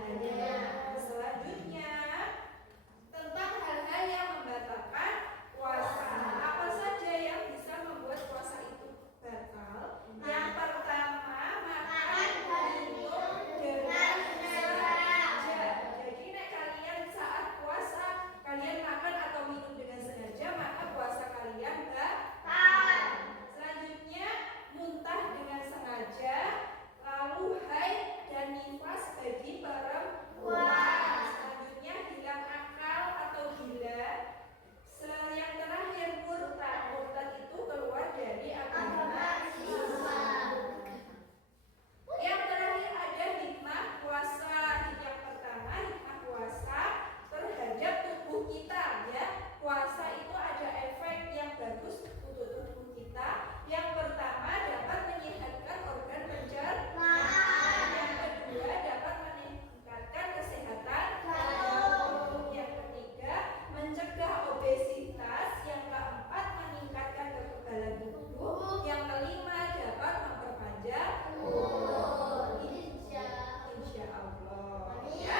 Selanjutnya, tentang hal-hal yang membatalkan puasa. Apa saja yang bisa membuat puasa itu batal? Yang pertama, makan minum dengan sengaja. Jadi nek kalian saat puasa kalian makan atau minum dengan sengaja, maka puasa kalian batal. Selanjutnya, muntah dengan sengaja, lalu haid dan nifas bagi perempuan. Selanjutnya, hilang akal atau gila. Yang terakhir, murtad. Murtad itu keluar dari agama Islam. Yang terakhir ada hikmah puasa. Yang pertama, hikmah puasa terhadap tubuh kita, ya. Puasa itu ada efek yang bagus untuk tubuh kita. Yang pertama, dapat menyehatkan organ pencernaan. Yang kedua, dapat meningkatkan kesehatan jantung. Yang ketiga, mencegah obesitas. Yang keempat, meningkatkan kekebalan tubuh. Yang kelima, dapat memperpanjang umur. Insya Allah. Ya.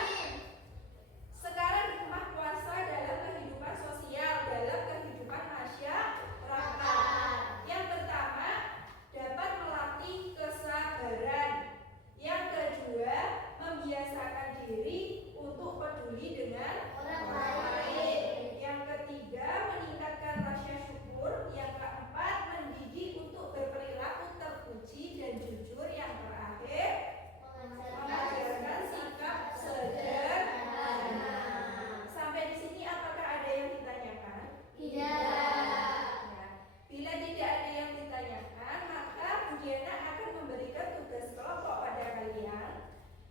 Sekarang hikmah puasa dalam kehidupan sosial, dalam kehidupan masyarakat. Yang pertama, dapat melatih kesabaran. Yang kedua, membiasakan diri untuk peduli dengan orang lain. Yang ketiga, meningkatkan rasa syukur. Yang keempat, mendidik untuk berperilaku terpuji dan jujur. Yang terakhir, mengajarkan sikap sederhana. Sampai di sini apakah ada yang ditanyakan? Tidak. Ya. Bila tidak ada yang ditanyakan, maka Bu Diana akan memberikan tugas kelompok pada kalian.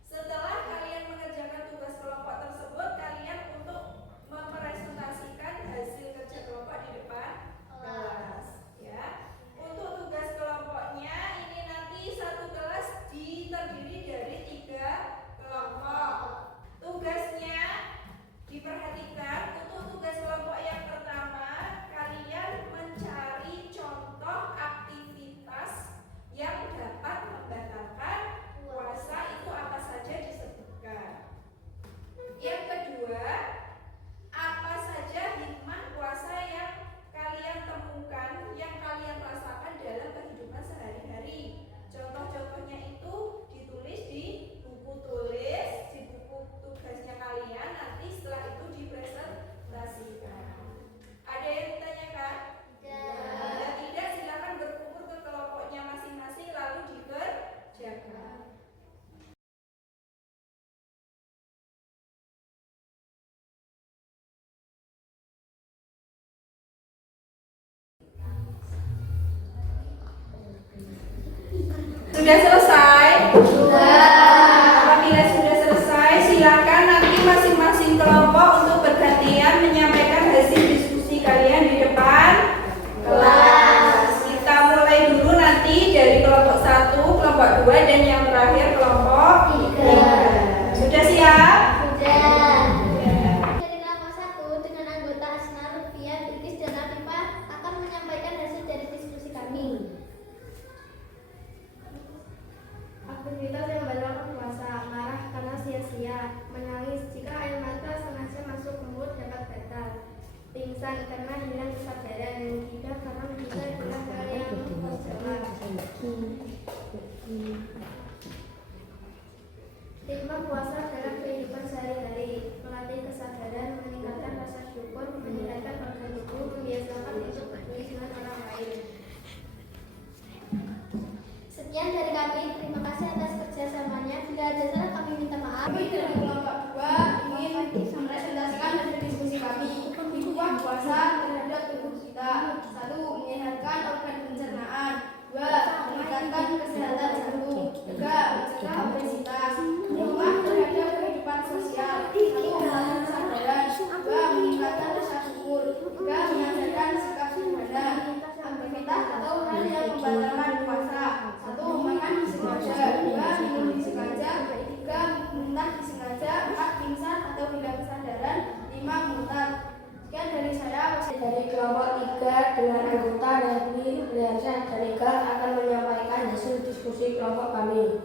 Setelah kalian mengerjakan tugas kelompok tersebut, kalian untuk mempresentasikan hasil kerja kelompok di depan kelas, ya. Untuk tugas kelompoknya ini nanti satu kelas terdiri dari 3 kelompok. Tugasnya diperhatikan, untuk tugas kelompok yang pertama, kalian mencari contoh aktivitas yang dapat membatalkan puasa, itu apa saja disebutkan. Yang kedua, apa saja hikmah puasa yang kalian temukan, yang kalian rasakan dalam kehidupan sehari-hari. Contoh-contohnya itu ditulis di buku tulis, di buku tugasnya kalian. Nanti setelah itu dipresentasikan. Ada yang ditanyakan? Tidak. Tidak, silakan berkumpul ke kelompoknya masing-masing lalu dikerjakan. Sudah selesai? Apabila sudah selesai, silakan nanti masing-masing kelompok untuk bergantian menyampaikan hasil diskusi kalian di depan kelas. Kita mulai dulu nanti dari kelompok 1, kelompok 2, dan yang terakhir kelompok 3. Sudah siap? Sudah. Dari kelompok 1 dengan anggota Asna, Rupiah, Bilkis, dan Afifah akan menyampaikan hasil dari diskusi kami. Aktivitas yang membatalkan puasa: marah karena sia-sia, menangis jika air mata sengaja masuk ke mulut dapat batal, pingsan karena hilang kesadaran, dan tidak karena menduga adalah hal yang tercela. Hikmah puasa dalam kehidupan sehari-hari: melatih kesadaran, meningkatkan rasa syukur, menyehatkan organ tubuh, membiasakan untuk peduli dengan orang lain. Sekian dari kami, terima kasih atas kerjasamanya. Bila ada salah kami minta maaf. Kami dari kelompok 2 ingin mempresentasikan hasil diskusi kami. Hikmah puasa terhadap tubuh kita: 1. Menyehatkan organ pencernaan. 2. Meningkatkan kesehatan jantung. 3. Mencegah obesitas. Hikmah terhadap kehidupan sosial: 1. Melatih kesadaran. 2. Meningkatkan rasa syukur. 3. Mengajarkan sikap sederhana. Aktivitas atau hal yang membatalkan puasa: 1. Makan disengaja. 2. Minum disengaja. 3. Muntah disengaja. 4. Pingsan atau hilang kesadaran. 5. Murtad. Sekian dari saya. Dari kelompok 3 dengan anggota Rani, Liansyah, dan Ega akan menyampaikan hasil diskusi kelompok kami.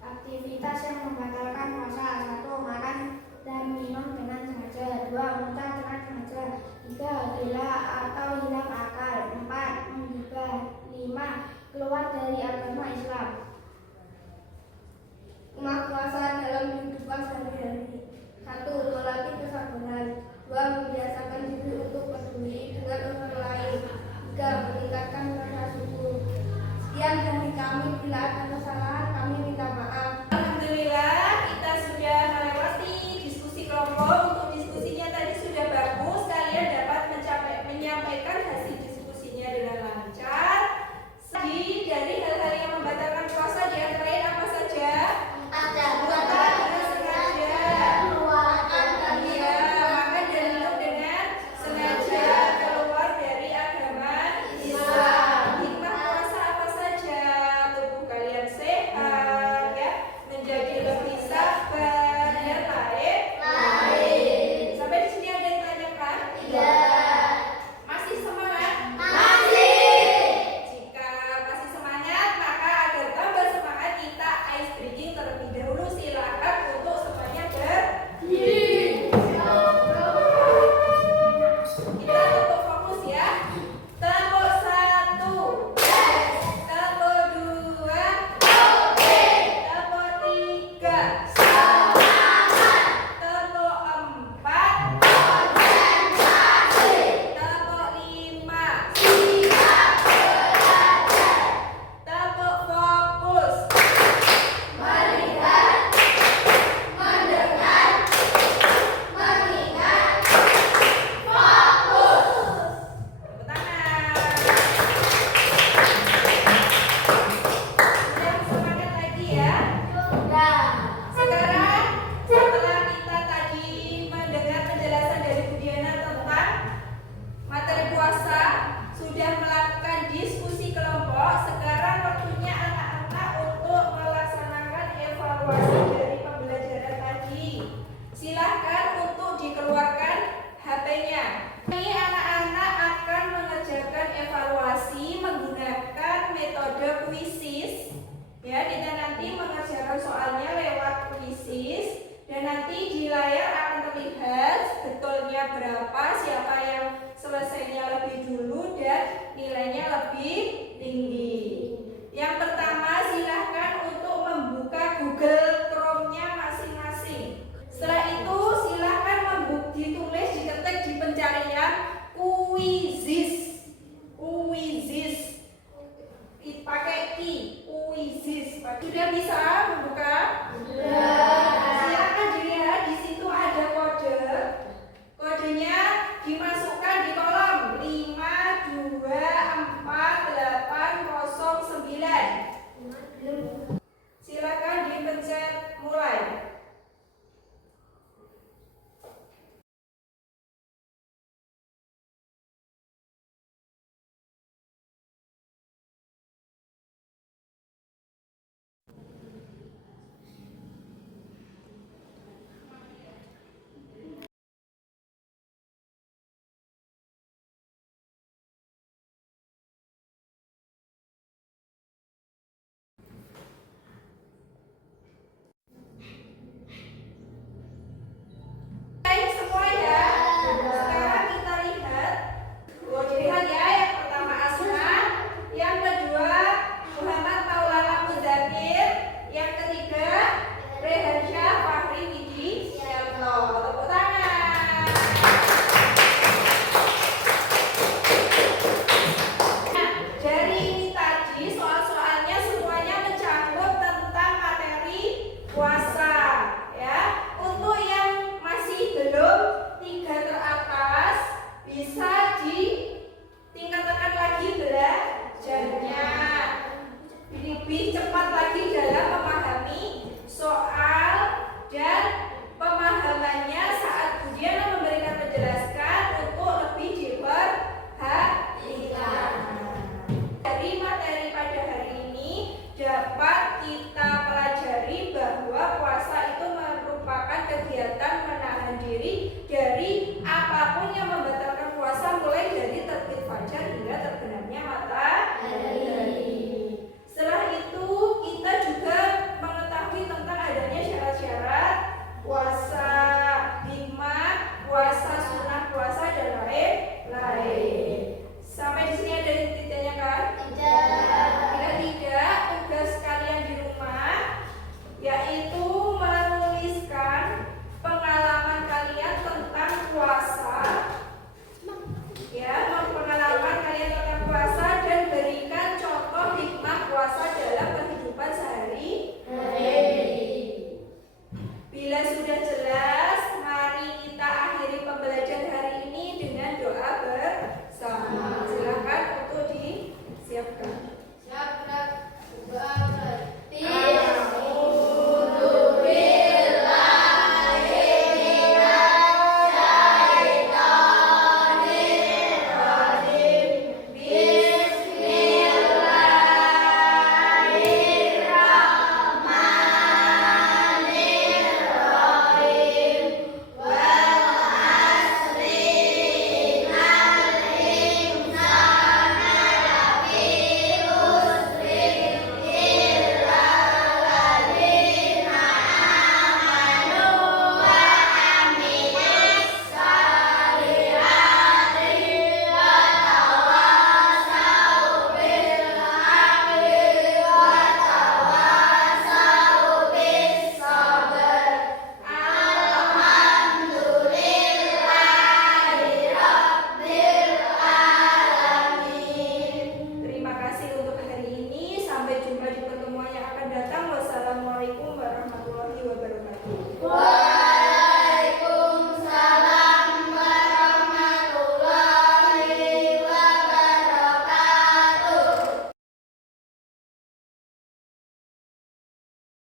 Aktivitas aktivitas yang membatalkan puasa. 1. Makan dan minum dengan sengaja. 2. Muntah dengan sengaja. 3. Gila atau hilang akal. 4. Menggibah. 5. Keluar dari agama Islam. Kemakuasaan dalam kehidupan sehari-hari. 1. Melatih kesabaran. 2. Membiasakan diri untuk peduli dengan orang lain. 3. Meningkatkan rasa syukur. Sekian dari kami. Bila ada kesalahan kami minta maaf. Alhamdulillah kita sudah melewati diskusi kelompok. Untuk diskusinya tadi sudah bagus. Kalian dapat menyampaikan hasil diskusinya dengan lancar. Dari hal-hal yang membatalkan puasa di antara lain apa saja? Muntah dengan sengaja. Iya, makan dan minum dengan sengaja. Keluar dari agama Islam. Hikmah puasa apa saja? Tubuh kalian sehat, ya, menjadi lebih sabar dan lain. Sampai di sini ada yang tanyakan? Masih semangat? Jika masih semangat, maka agar tambah semangat kita ice breaking terlebih dahulu. Silakan untuk semuanya berdiri. Kita untuk fokus ya. Tepuk 1, tepuk 2, tepuk 3, tepuk 4, tepuk 5. Tepuk fokus. Melihat, mendengar, mengingat, fokus. Tepuk tangan. Sudah semangat lagi ya. Sekarang setelah kita tadi mendengar penjelasan dari Bu Diana tentang materi puasa, sudah melakukan diskusi kelompok, sekarang waktunya anak-anak untuk melaksanakan evaluasi dari pembelajaran tadi. Silahkan untuk dikeluarkan HP-nya. Ini anak-anak akan mengerjakan evaluasi menggunakan metode quizzes. Ya, kita nanti mengerjakan soalnya lewat quizzes dan nanti di layar akan terlihat betulnya berapa, siapa yang selesainya lebih dulu dan nilainya lebih tinggi. Yang pertama, silahkan untuk membuka Google Chrome-nya masing-masing. Setelah itu silahkan ditulis, diketik di pencarian quizzes. Pakai I, quizzes. Sudah bisa membuka? Silakan dilihat, di situ ada kode. Kodenya dimasukkan di kolom 5248009. Silakan dipencet mulai. Baik semua ya. Sekarang kita lihat. Lihat ya, yang pertama Asma, yang kedua Muhammad Maulana Muzakir, yang ketiga Rehansyah Fahri Widi Yanto. Tepuk tangan. Nah, dari ini tadi soal-soalnya semuanya mencangkup tentang materi puasa ya. Untuk yang masih belum 3 teratas bisa ditingkatkan lagi belajarnya, lebih cepat lagi dalam memahami soal dan pemahamannya saat Bu Diana memberikan penjelasan untuk lebih diperhatikan. Dari materi pada hari ini dapat kita